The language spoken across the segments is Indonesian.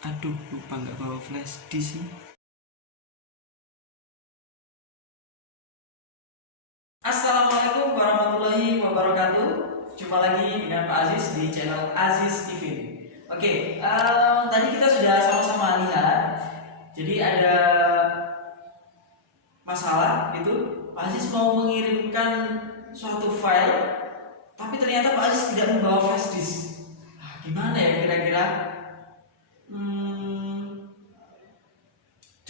Aduh, lupa nggak bawa flash disk sih. Assalamualaikum warahmatullahi wabarakatuh. Jumpa lagi dengan Pak Aziz di channel Aziz TV. Oke, tadi kita sudah sama-sama lihat. Jadi ada masalah itu, Pak Aziz mau mengirimkan suatu file, tapi ternyata Pak Aziz tidak membawa flash disk. Gimana ya kira-kira?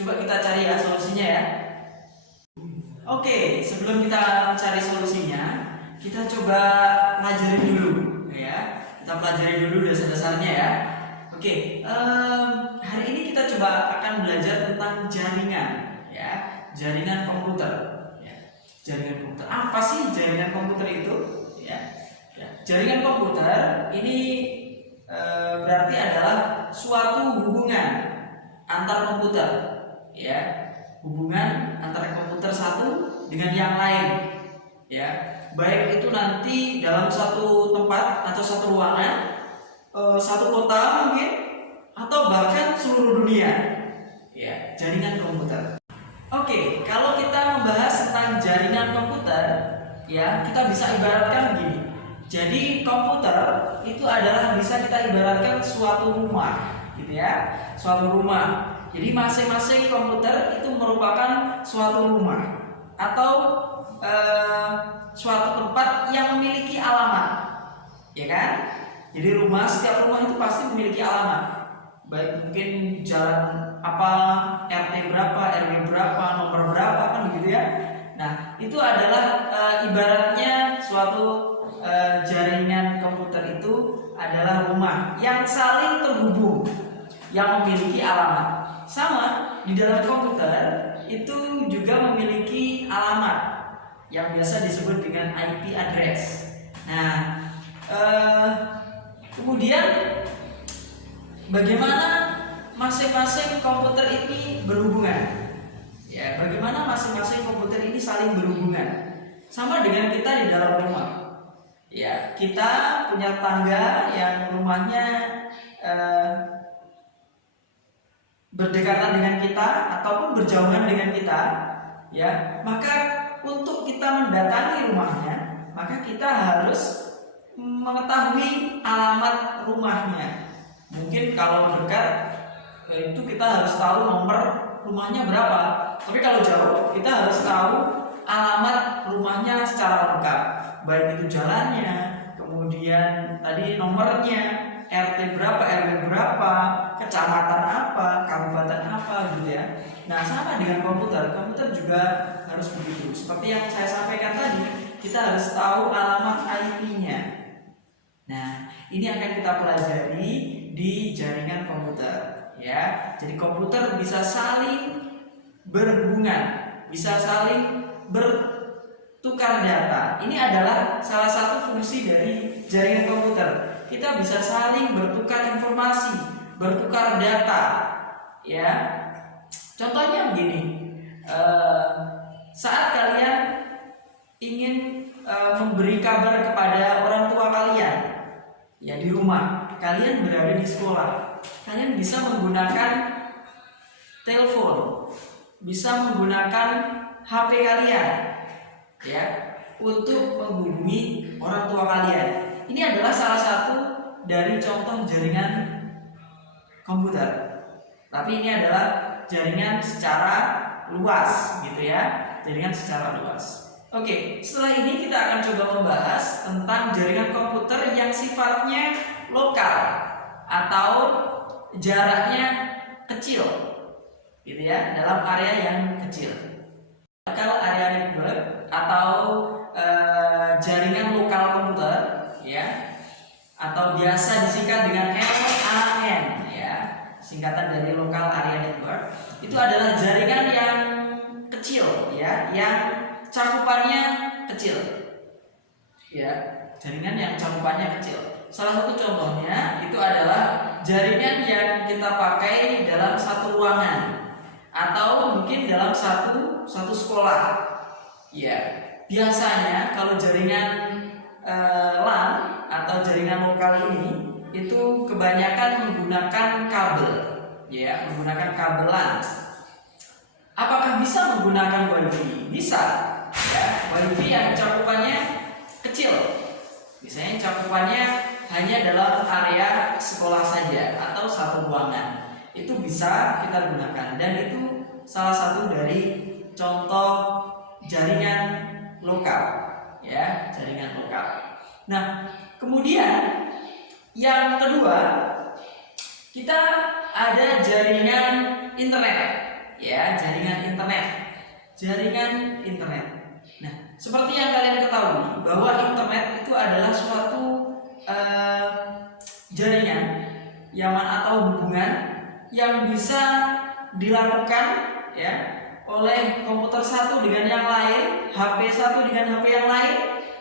Coba kita cari ya solusinya ya. Oke, sebelum kita cari solusinya, kita coba pelajari dulu ya. Kita pelajari dulu dasar-dasarnya ya. Oke, hari ini kita coba akan belajar tentang jaringan ya, jaringan komputer. Ya. Jaringan komputer. Apa sih jaringan komputer itu? Jaringan komputer ini berarti adalah suatu hubungan antar komputer, ya, hubungan antara komputer satu dengan yang lain, ya, baik itu nanti dalam satu tempat atau satu ruangan, satu kota mungkin, atau bahkan seluruh dunia, ya, jaringan komputer. Oke, kalau kita membahas tentang jaringan komputer, ya, kita bisa ibaratkan begini. Jadi komputer itu adalah bisa kita ibaratkan suatu rumah, gitu ya, suatu rumah. Jadi masing-masing komputer itu merupakan suatu rumah atau suatu tempat yang memiliki alamat, ya kan? Jadi setiap rumah itu pasti memiliki alamat, baik mungkin jalan apa, RT berapa, RW berapa, nomor berapa, kan begitu ya. Nah, itu adalah ibaratnya suatu jaringan komputer itu adalah rumah yang saling terhubung, yang memiliki alamat. Sama di dalam komputer itu juga memiliki alamat yang biasa disebut dengan IP address. Nah, kemudian bagaimana masing-masing komputer ini berhubungan? Ya, bagaimana masing-masing komputer ini saling berhubungan? Sama dengan kita di dalam rumah. Ya, kita punya tangga yang rumahnya berdekatan dengan kita ataupun berjauhan dengan kita, ya, maka untuk kita mendatangi rumahnya, maka kita harus mengetahui alamat rumahnya. Mungkin kalau dekat itu kita harus tahu nomor rumahnya berapa, tapi kalau jauh kita harus tahu alamat rumahnya secara lengkap, baik itu jalannya, kemudian tadi nomornya, RT berapa, RW berapa, kecamatan apa, kabupaten apa, gitu ya. Nah, sama dengan komputer juga harus begitu. Seperti yang saya sampaikan tadi, kita harus tahu alamat IP-nya. Nah, ini akan kita pelajari di jaringan komputer, ya. Jadi komputer bisa saling berhubungan, bisa saling bertukar data. Ini adalah salah satu fungsi dari jaringan komputer. Kita bisa saling bertukar informasi, bertukar data, ya. Contohnya begini, saat kalian ingin memberi kabar kepada orang tua kalian, ya, di rumah, kalian berada di sekolah, kalian bisa menggunakan telepon, bisa menggunakan HP kalian, ya, untuk menghubungi orang tua kalian. Ini adalah salah satu dari contoh jaringan komputer. Tapi ini adalah jaringan secara luas, gitu ya, jaringan secara luas. Oke, setelah ini kita akan coba membahas tentang jaringan komputer yang sifatnya lokal atau jaraknya kecil, gitu ya, dalam area yang kecil. Local area network atau jaringan lokal komputer, ya, atau biasa disingkat dengan LAN, ya, singkatan dari local area network. Itu adalah jaringan yang kecil, ya, yang cakupannya kecil, ya, jaringan yang cakupannya kecil. Salah satu contohnya itu adalah jaringan yang kita pakai dalam satu ruangan atau mungkin dalam satu sekolah, ya. Biasanya kalau jaringan LAN atau jaringan lokal ini itu kebanyakan menggunakan kabel, ya, menggunakan kabelan. Apakah bisa menggunakan WiFi? Bisa, ya. WiFi yang cakupannya kecil, misalnya cakupannya hanya dalam area sekolah saja atau satu ruangan, itu bisa kita gunakan, dan itu salah satu dari contoh jaringan lokal, ya, jaringan lokal. Nah, kemudian yang kedua, kita ada jaringan internet, ya, jaringan internet. Nah, seperti yang kalian ketahui bahwa internet itu adalah suatu jaringan atau hubungan yang bisa dilakukan, ya, oleh komputer satu dengan yang lain, HP satu dengan HP yang lain,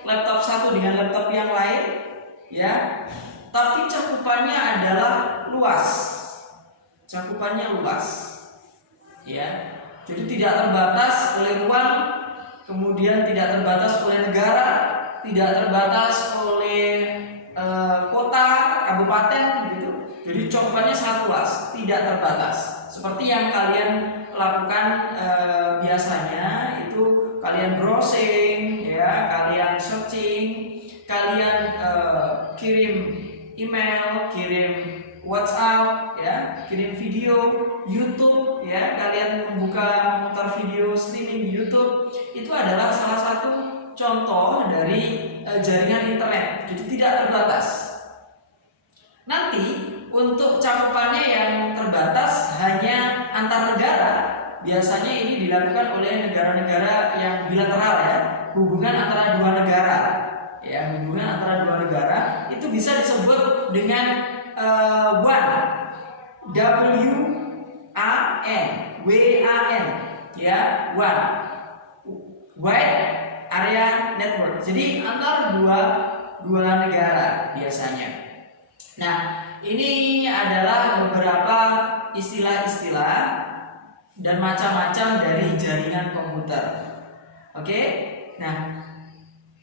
laptop satu dengan laptop yang lain, ya. Tapi cakupannya adalah luas. Ya. Jadi tidak terbatas oleh ruang, kemudian tidak terbatas oleh negara, tidak terbatas oleh kota, kabupaten, gitu. Jadi cakupannya sangat luas, tidak terbatas. Seperti yang kalian lakukan biasanya, itu kalian browsing, ya, kalian searching, kalian kirim email, kirim WhatsApp, ya, kirim video, YouTube, ya, kalian memutar video streaming di YouTube. Itu adalah salah satu contoh dari jaringan internet, jadi tidak terbatas. Nanti untuk cakupannya yang terbatas hanya antar negara, biasanya ini dilakukan oleh negara-negara yang bilateral, ya, hubungan antara dua negara, ya, hubungan antara dua negara itu bisa disebut dengan WAN, WAN, ya, WAN, Wide Area Network. Jadi antar dua negara biasanya. Nah, ini adalah beberapa istilah-istilah dan macam-macam dari jaringan komputer. Oke, nah,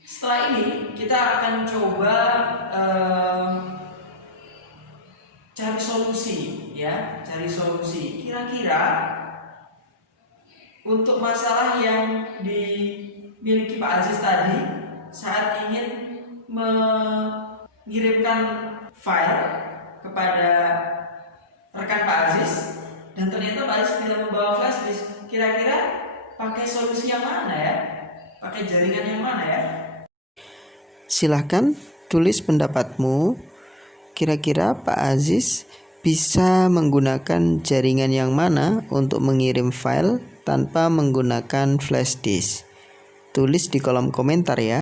setelah ini kita akan coba cari solusi, ya, cari solusi. Kira-kira untuk masalah yang dimiliki Pak Aziz tadi saat ingin mengirimkan file kepada rekan Pak Aziz dan ternyata Pak Aziz tidak membawa flash disk, kira-kira pakai solusi yang mana, ya? Pakai jaringan yang mana, ya? Silahkan tulis pendapatmu. Kira-kira Pak Aziz bisa menggunakan jaringan yang mana untuk mengirim file tanpa menggunakan flash disk? Tulis di kolom komentar, ya.